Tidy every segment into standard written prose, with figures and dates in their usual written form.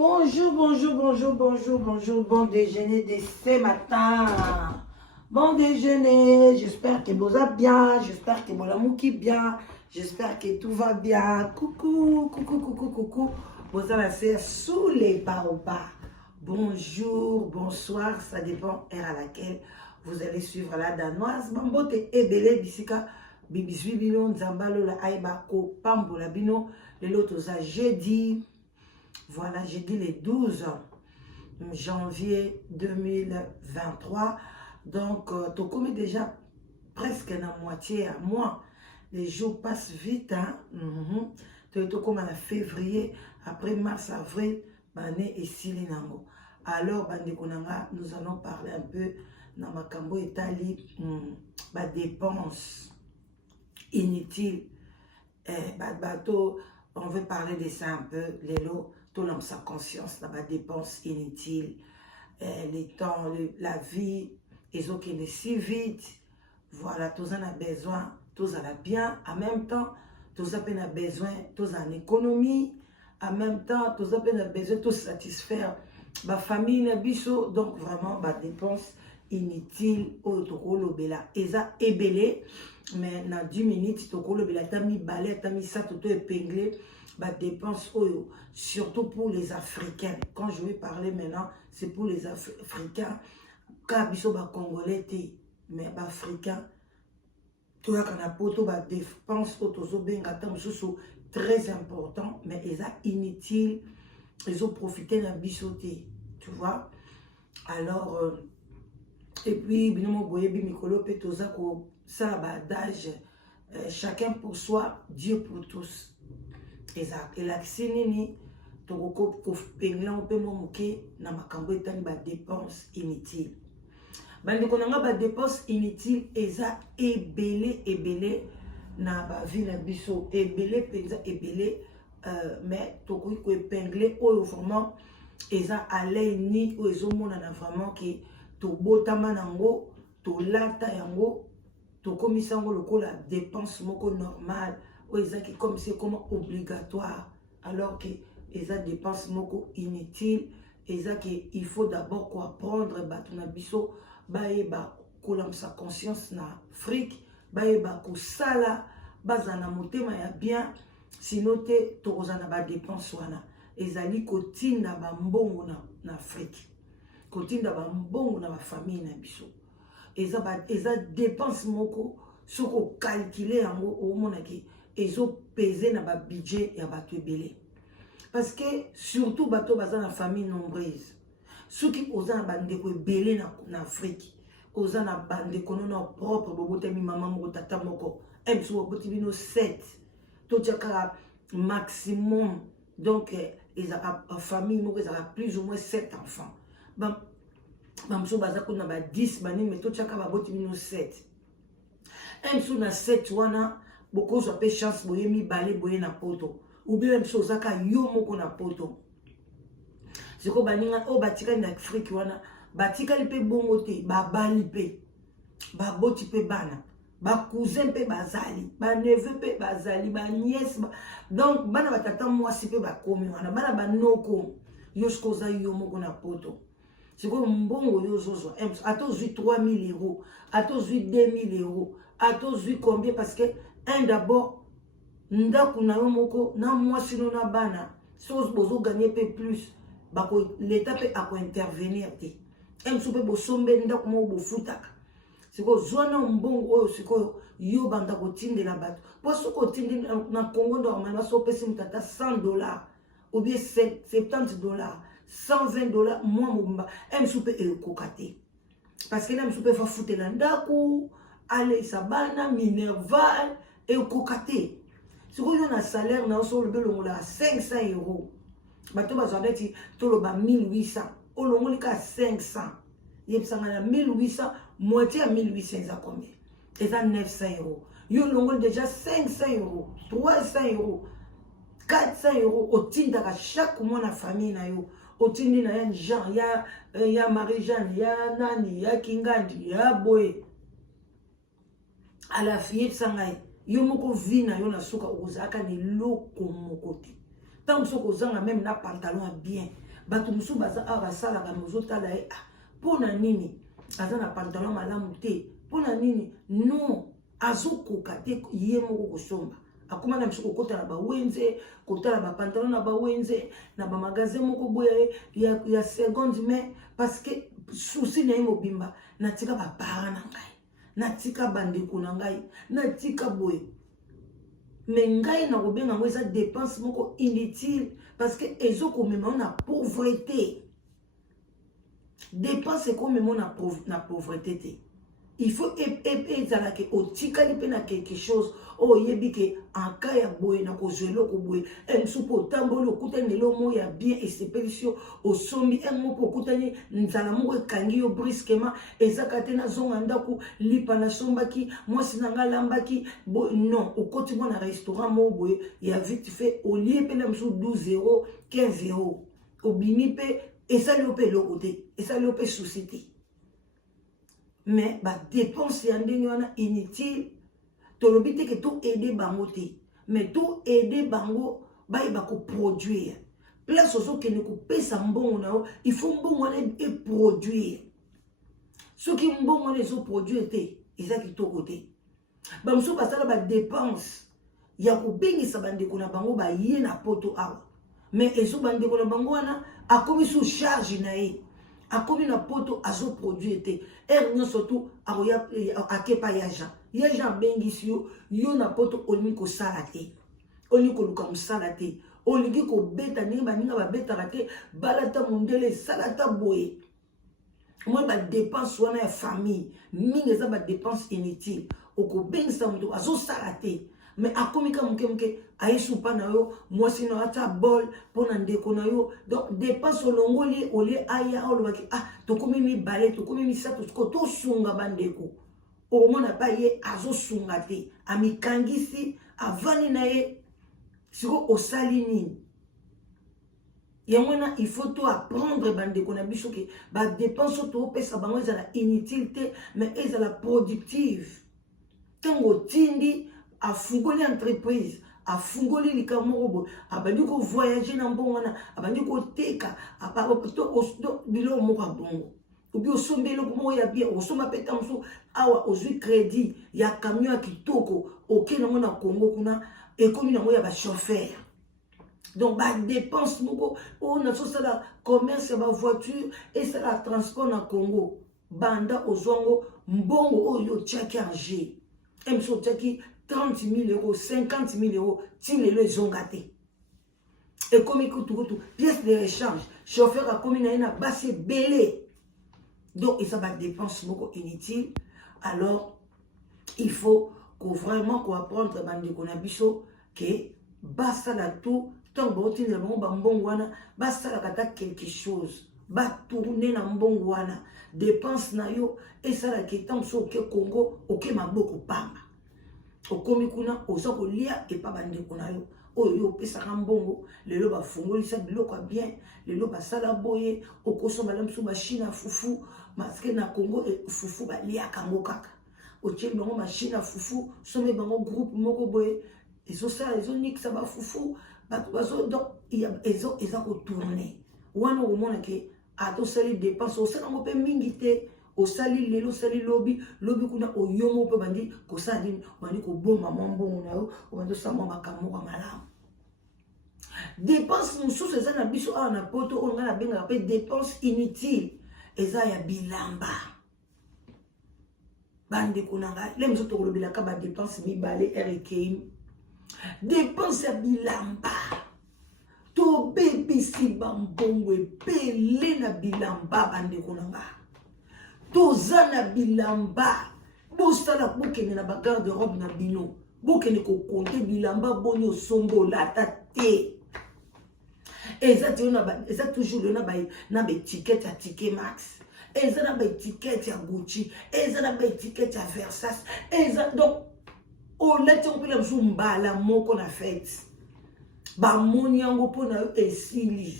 Bonjour, bonjour, bonjour, bonjour, bonjour, bon déjeuner de ce matin. Bon déjeuner, j'espère que vous allez bien, j'espère que mon amour qui bien, j'espère que tout va bien. Coucou, coucou, coucou, coucou. Vous allez faire sous les baobabs. Bonjour, bonsoir, ça dépend de l'heure à laquelle vous allez suivre la danoise. Bambote ebele bisika, bibisui bino, nzambalo la aiba ko pambola bino, le loto za jeudi. Voilà, j'ai dit le 12 janvier 2023. Donc, tu connais déjà presque la moitié à moi. Les jours passent vite. Hein? Tu comme en février, après mars, avril, bané et silinango. Alors, nous allons parler un peu dans ma cambo Italie, dépenses inutiles. On veut parler de ça un peu, les lots. Tout l'homme sa conscience, la dépense inutile, les temps, la vie, ils ont qui est si vite. Voilà, tous en a besoin, tous en a bien. En même temps, tous en a besoin, tous en économie. En même temps, tous en a besoin, tous satisfaire ma famille, na biso. Donc vraiment, ma dépense inutile, ils ont ébélé. Mais dans 10 minutes, tu as mis balai, tu as mis ça, tu as épinglé. Dépenses, surtout pour les Africains. Quand je vais parler maintenant, c'est pour les Africains. Quand ils sont Congolais, mais les Africains, tu as des dépenses très importantes, mais ils sont inutiles. Ils ont profité de la bisoté. Tu vois? Alors, et puis, ça badage, chacun pour soi, Dieu pour tous. Exact. Et la sinini, tu na makambo etani ba dépenses inutiles. Bandi konanga ba dépenses inutiles eza ebele na ba vie na biso ebele penza ebele mais toko ko épingler oyo vraiment eza aleni o ezomona na vraiment que to botama nango to lata yango to komisa ngo lokola dépense moko normale. Qui comme c'est comme obligatoire alors que les dépenses moko inutiles il faut d'abord quoi prendre batuna biso baeba kolam sa conscience na Afrique baeba ko sala bazana motema ya bien sinon te tokozana ba dépenses wana ezali kotinda ba mbongo na Afrique kotinda ba mbongo na ba famille na biso eza dépenses moko soko calculer yango au monaki ils ont pesé dans le budget et bateau belé. Parce que surtout bateau bazan la famille nombreuse. Ceux qui osent en bande ko belé en Afrique, osent en bande ko non propre bobote mi maman mo tata moko. Em so boti bino 7. To tiaka maximum. Donc ils ont famille moko ils ont plus ou moins 7 enfants. Bam so bazan ko na ba 10 bani mais to tiaka ba boti bino 7. Em so na 7 wana beaucoup de chance boye mi balé boye na poto ou bien même chose aka yo moko na poto c'est ko baninga o batika na Afrique wana batika lipe bongo te ba bali pe ba boti pe bana ba cousin pe bazali ba neveu pe bazali ba nièce donc bana batata mwasi pe ba komi wana bana ba noko yo skoza yo moko na poto c'est ko mbongo yo zozo ato zui 3000 €, ato zui 2000 €, ato zui combien parce que un d'abord, ndaku na yo moko na mwasi no na bana, chose bozo gagner peu plus, l'État peut intervenir te. Soupe bo sombe ndaku mo bo futaka. Siko zwana mbongo oyo siko yo banda ko tinde la bato. Po soko tinde na Congo normalement so pesi mutata $100 ou bien $70, $120 moi mumba. Soupe e kokate. Parce que na soupe fa futela ndaku, ale sabana minerval et au cocaté. Si vous avez un salaire, vous avez 500 €. Bato bazande ti toloba 1800. Au long de 500. Il y a 1800, moitié à 1800 c'est combien? C'est à 900 €. Yo longo déjà 500 €, 300 €, 400 € au tinda chaque mois na famille na yo. Au tindi na ya Jean, ya Marie-Jeanne, ya Nani, ya Kingandi, ya Boé. À la fille sangai yo moko vina yo na suka ozaka ni loko moko te tant que soko zanga même na pantalon bien bato musu baza a basala ka mozotala e pona nini aza na pantalon malamu te pona nini non azokoka te ye moko kosomba akoma na biso kokota na bawenze kotala ba pantalon na bawenze na ba magasin moko boye ya seconde main parce que souci na ye mobimba natika ba parents na ngai natika bandeko na ngai natika boye mais ngai na kobenga ngo eza dépense moko inutile parce que ezokomema na pauvreté dépense ekomema na pauvreté te il faut ezala ke otikali pe na quelque chose oyebi ke en cas ya boye na kozwela koboye msu po otamboli okutani lelo mo ya bien esepelisi yo osombi mo po okutani nzala moko ekangi yo brusquement ezaka te nazonga ndako lipa nasombaki mwasi na nga alambaki non okoti mwa na restaurant moko boye ya vite fait olie pe na msu 12 euros 15 euros obimi pe esali yo pe eloko te esali yo pe souci te mais ba dépense ya ndenge wana inutile tolobi te ke to aider bango te mais to aider bango bayeba koproduire place ozokende kopesa mbongo na yo il faut mbongo wana eproduire soki mbongo wana ezoproduire te eza kitoko te bamosusu basala badepense ya kobengisa bandeko na bango baye na poto awa mais ezo bandeko na bango wana akomi sous charge na ye akomi na poto azo produire te nyonso tu akepa yaja yaja bengisi yo na poto olingi kosala te olingi koluka mosala te olingi kobeta ndenge baninga babetaka te balata mondele esalata boye moi badepense wana ya famille mingi eza badepense inutile okobengisa moto azosala te mais akomika moke ayesu pa na yo mwasi na ata bol pona ndeko na yo donc dépense olongoli olie aya olobaki tokomi mibale tokomi misato siko tosunga bandeko omona pa ye azosunga te amikangisi avani na ye siko osali nini yango wana il faut to apprendre bandeko na biso ke badepense toopesa bango ezala inutile te mais ezala productive ntango otindi afungoli entreprise afungoli likambo obo abandi ko voyager na mbongo wana abandi ko teka bilo moko bongo obi osombelo ko ya bien osomba peta mso awa ozwi crédit ya camion kitoko okena ngo na Congo kuna ekomi na ngo ya ba chauffeur donc ba dépense moko on a sala commerce ba voiture et ça la transport na Congo banda ozongo mbongo oyo tchaki anje emso tchaki 30 000 euros, 50 000 euros, si les ont gâtés. Et comme il coûte pièce de rechange, chauffeur a commis na basse belé. Donc, il s'abat dépense beaucoup inutile. Alors, il faut qu'on vraiment qu'on apprendre à bande qu'on a biso que basta la tout, tant que tu n'as pas bon basta la kata quelque chose, ba tourner na mbongwana, dépense na yo et ça la ketam so ke Congo, ok ma beaucoup pamba. Okomi kuna oza kolia et pas bandeko na yo oyo pesa mbongo lelo ba fungolisa biloko bien lelo ba sala boye okosomba lamsu machine fufu maske na Congo fufu ba lia kango kaka otie bango machine fufu some bango groupe moko boye ezo sala ezo nixa ba fufu bazo donc ezo ko tourner wana omona ke ato sali dépense osala ngo pe mingi te osali lelo sali lobi kuna oyomo pe bandi kosali bandi ko bomba mbongo na yo obando sama makambo ka malamu dépense mususu eza na biso awa na poto on ngana benga pe dépense inutile eza ya bilamba bandi kunanga le mususu tokolobela ka ba dépense mibale RKM dépense ya bilamba to bebisi bambongo epele na bilamba bandi kunanga toza na bilamba bosala bokende na ba garde robe na bino bokende ko compter bilamba boni osombola tate eza toujours na ba étiquette ya ticket max eza na ba étiquette ya Gucci eza na ba étiquette ya Versace eza donc olete opela msu mbala moko na fête ba moni yango pona yo esili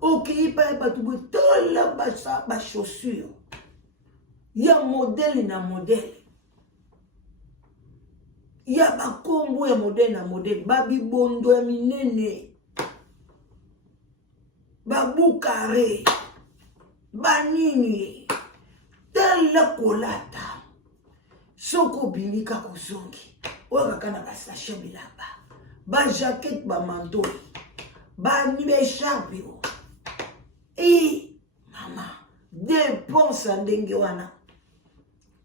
okei pa ba tubo tola ba chaussure ya modèle na modèle ya bakombo ya modèle na modèle babibondo ya minene babukare banini tala kolata soko binika kozongi oyo kaka na basashe bilamba bajakete bamantoi bani besharpe o mama dépense ya ndenge wana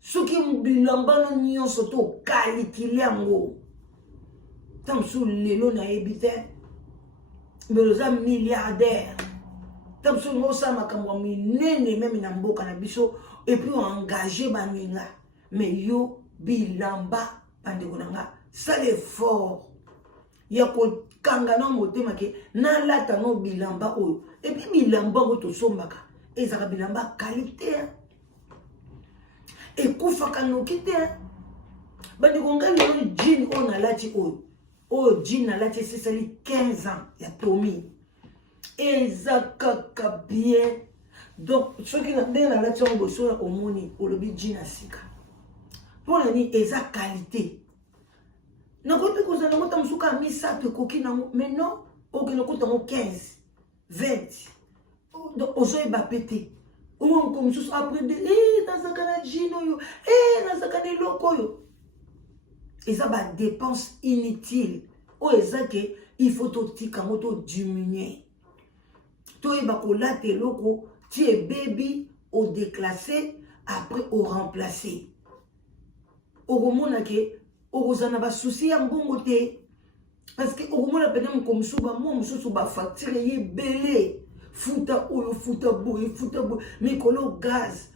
soki bilamba no nyonso tokalikile yango ta mosusu lelo nayebi te mbelo oza milliardaire ta mosusu lingo osala makambo ya minene meme na mboka na biso epuis oengage baninga mais yo bilamba bandeko na nga sala effort ya kokanga na motema ke nalata no bilamba oyo epuis bilamba ngo tosombaka ezaka bilamba qualité ekufaka noki te bandeko ngai lelo jean oyo nalati oyo jean nalati esesali 15 ans ya Tommy eza kaka bien donc soki ndenge nalati yango boso omoni olobi jean ya sika mpona nini eza qualité nakoki kozala yango ta mosuku ya misato ekoki nango mais non okende okota yango 15 20 donc ozoyeba pe te omonko mosusu après de nazaka na jean oyo nazaka na eloko oyo eza badepense inutile oyo eza ke il faut totika yango todiminue toyeba kolata eloko ti ebebi odéclasse après oremplace okomona ke okozala na basusi ya mbongo te parce que okomona pene moko mosusu bamwa mosusu bafacture ye ebele futa oyo futa boye mikolo gaz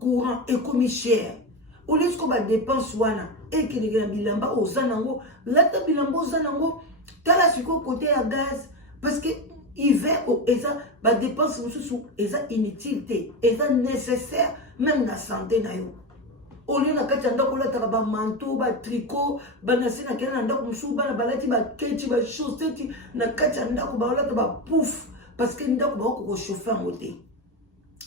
courant ekomi cher olesko badepense wana ekeleke na bilamba oza nango lata bilamba oza nango tala sikoyo kote ya gaz parce que hiver eza badepense mosusu eza inutile te eza nécessaire même na santé na yo olie na kati ya ndako olataka bamanteau batricot banasi na kele na ndako mosusu bana balati baketi bachausseti na kati ya ndako baolata bapouf parce que ndako bakokochauffe yango te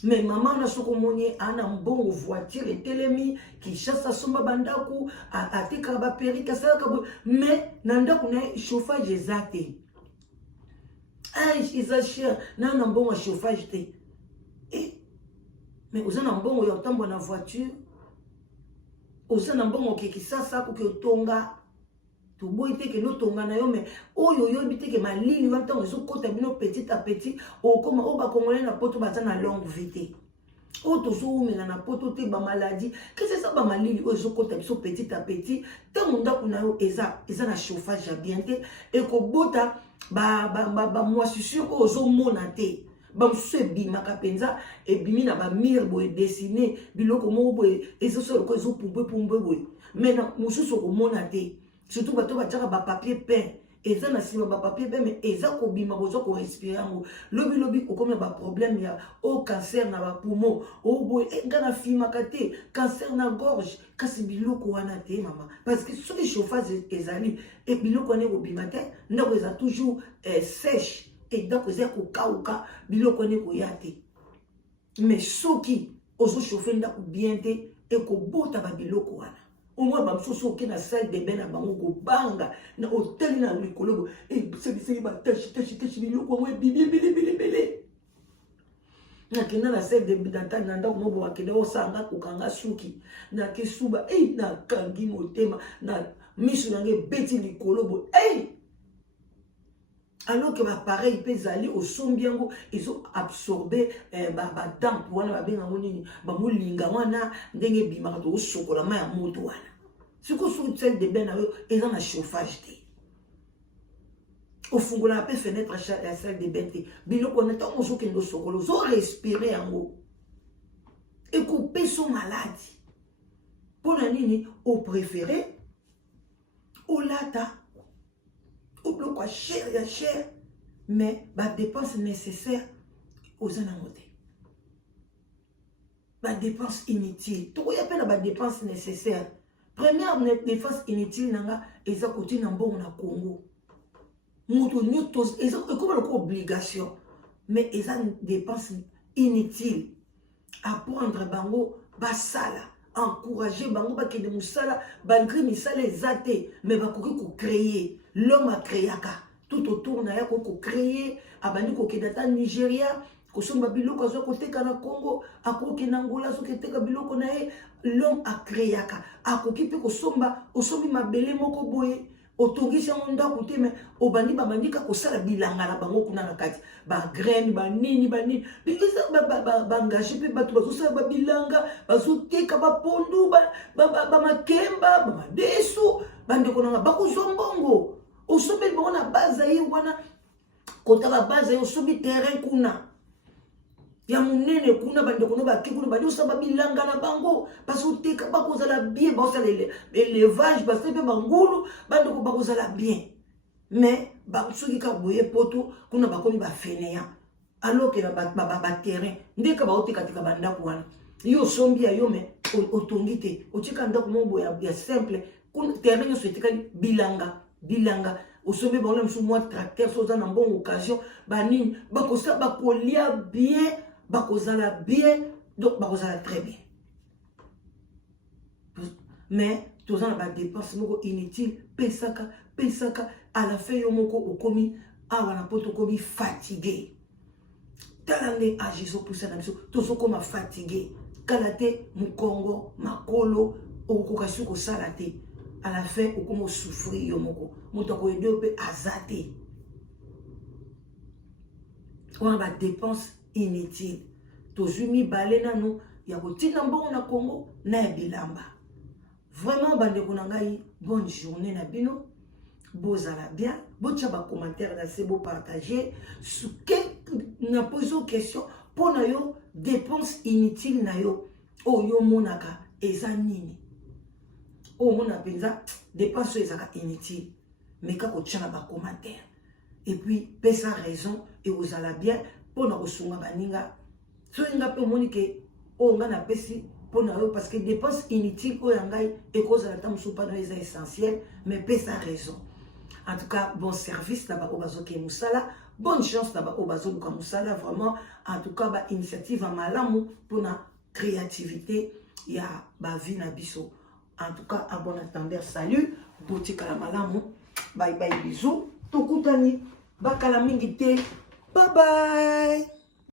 mais mama na soko moni ana mbongo voiture etelemi Kinshasa somba bandako atekaka baperike asalaka boye mais na ndako na chauffage eza te eza cher na mbongo ya chauffage te mais oza na mbongo ya otambola na voiture oza na mbongo okeki sasa koki otonga toboyi te ke notonga na yo mais oyo oyobi te ke malili wana ntango ezokota bino petit à petit okoma oyo bakongolais na poto baza na longue vie te oyo tozoumela na poto te bamaladi kese eza bamalili oyo ezokota biso petit à petit ntango ndako na yo eza na chauffage ya bien te ekobota bamoisissure oyo ozomona te bamosusu ebimaka mpenza ebimi na bamire boye dessine biloko moko boye ezosoloko ezopumbwepumbwe boye mais na mosusu okomona te surtout bato batiaka bapapier peint eza na nsima bapapier peint mais eza kobima boza korespire yango lobilobi okomi na baproblème ya cancer na bapoumon boye nga na fimaka te cancer na gorge kasi biloko wana te mama parce que soki chauffage ezali biloko wana ekobima te ndako eza toujours sèche ndako eza kokauka biloko wana ekoya te mais soki ozochauffe ndako bien te ekobota babiloko wana omoi bamosusu oke na salle de bain na bango kobanga na otali na likolo ebisebiseki batashi biloko yango ebibibilibili nakenda na salle de bain na ndako mobo bakende osanga kokanga suki nakesuba nakangi motema na miso nange ebeti likolo bo alors que bapareil mpe ezali osombi yango ezoabsorbe badampe wana babengango nini bamolinga wana ndenge ebimaka toosokola ma ya moto wana sikoyo soki salle de bain na yo eza na chauffage te ofungolaka mpe fenêtre ya salle de bain te biloko wana ntango ozokende osokola ozorespire yango ekopeso maladi mpona nini opréféré olata obiloko ya cher mais badepense nécessaire oza nango te badepense inutile tokoya mpe na badepense nécessaire première dépense inutile nanga eza kotina mbongo na Congo moto nyonso ekoma loko obligation mais eza dépense inutile apprendre bango basala encourager bango bakende mosala malgré misala eza te mais bakoki kocréer l'homme akréaka tout autour na ya ko créer abandi ko kedata Nigeria ko somba biloko azo ko teka na Congo akoki na Angola so keteka biloko na ye l'homme a créé aka akoki pe ko somba osombi mabele moko boye otongisi yango ndako te me obandi babandika kosala bilanga na bango kuna na kati bagraine banini baengage mpe bato bazosala babilanga bazoteka bapondu bamakemba bamadesu bandeko nanga bakozwa mbongo osombeli bango na base ye wana kota babase ye osombi terrain kuna ya munene kuna bandeko no baki kuna badi osala babilanga na bango bazoteka bakozala bien bazosala élevage basala mpe bangulu bandeko bakozala bien mais soki ka boye poto kuna bakomi bafeneya alors ke na baterrain ndeka baotekateka bandako wana yo osombi ya yo me otongi te otika ndako mo boye ya simple terrain nyonso etikali bilanga osombi bango na misu mwa tracteur so oza na mbongo occasion banini bakosala bakolia bien bakozala bien donc bakozala très bien mais toza na badepense moko inutile pesaka à la fin yo moko okomi awa na poto okomi fatigué tala nde age ezopusana biso tozokoma fatigué kala te mokongo makolo okokoka si kosala te à la fin okoma osouffrir yo moko moto akoyede yo mpe aza te wana badepense inutile tozwi mibale nano ya kotina mbongo na Congo na ya bilamba vraiment bandeko na ngai bonne journée na bino bozala bien botia ba commentaire na se bo partager na pose question pour na yo dépense inutile na yo oyo monaka eza nini o mona penza dépense ezaka inutile mais ka kotia na ba commentaire et puis pesa raison et ozala bien pour na kosunga baninga so nga pe moni ke o nga na pesi pour na yo parce que dépense inutile o yangai et cause la tam so pas dans les essentiels mais pesa raison. En tout cas, bon service là-bas au bazoke musala, bonne chance là-bas au bazoka musala, vraiment en tout cas ba initiative à malamu pour na créativité ya ba vie na biso. En tout cas, à bon attendeur, salut, boutique la malamu, bye bye bisous, tokutani, bakala mingi te, bye bye.